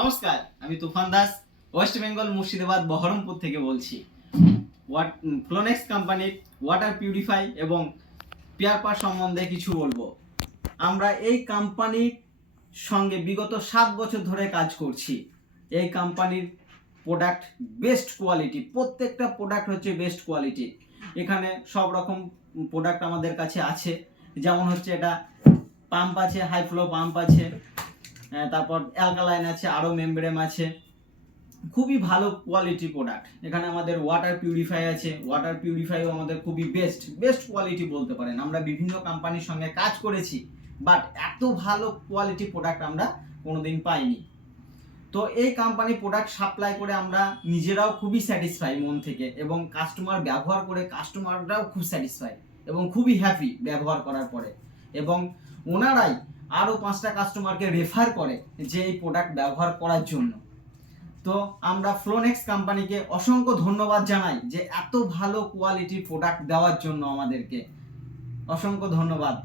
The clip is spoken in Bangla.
নমস্কার, আমি তুফান দাস ওয়েস্ট বেঙ্গল মুর্শিদাবাদ বহরমপুর থেকে বলছি। ফ্লোনেক্স কোম্পানির ওয়াটার পিউরিফাই এবং পিয়ারপার সম্বন্ধে কিছু বলবো। আমরা এই কোম্পানির সঙ্গে বিগত 7 বছর ধরে কাজ করছি। এই কোম্পানির প্রোডাক্ট বেস্ট কোয়ালিটি, প্রত্যেকটা প্রোডাক্ট হচ্ছে বেস্ট কোয়ালিটি। এখানে সব রকম প্রোডাক্ট আমাদের কাছে আছে, যেমন হচ্ছে এটা পাম্প আছে, হাই ফ্লো পাম্প আছে, তারপর অ্যালকালাইন আছে, আরও মেমব্রেন আছে, খুবই ভালো কোয়ালিটি প্রোডাক্ট। এখানে আমাদের ওয়াটার পিউরিফাই আছে, ওয়াটার পিউরিফাইও আমাদের খুবই বেস্ট কোয়ালিটি বলতে পারেন। আমরা বিভিন্ন কোম্পানির সঙ্গে কাজ করেছি, বাট এত ভালো কোয়ালিটি প্রোডাক্ট আমরা কোনোদিন পাইনি। তো এই কোম্পানি প্রোডাক্ট সাপ্লাই করে আমরা নিজেরাও খুবই স্যাটিসফাই মন থেকে, এবং কাস্টমার ব্যবহার করে কাস্টমাররাও খুব স্যাটিসফাই এবং খুবই হ্যাপি ব্যবহার করার পরে, এবং ওনারাই আরও 5টা কাস্টমারকে রেফার করে যে এই প্রোডাক্ট ব্যবহার করার জন্য। তো আমরা ফ্লোনেক্স কোম্পানিকে অসংখ্য ধন্যবাদ জানাই যে এত ভালো কোয়ালিটির প্রোডাক্ট দেওয়ার জন্য। আমাদেরকে অসংখ্য ধন্যবাদ।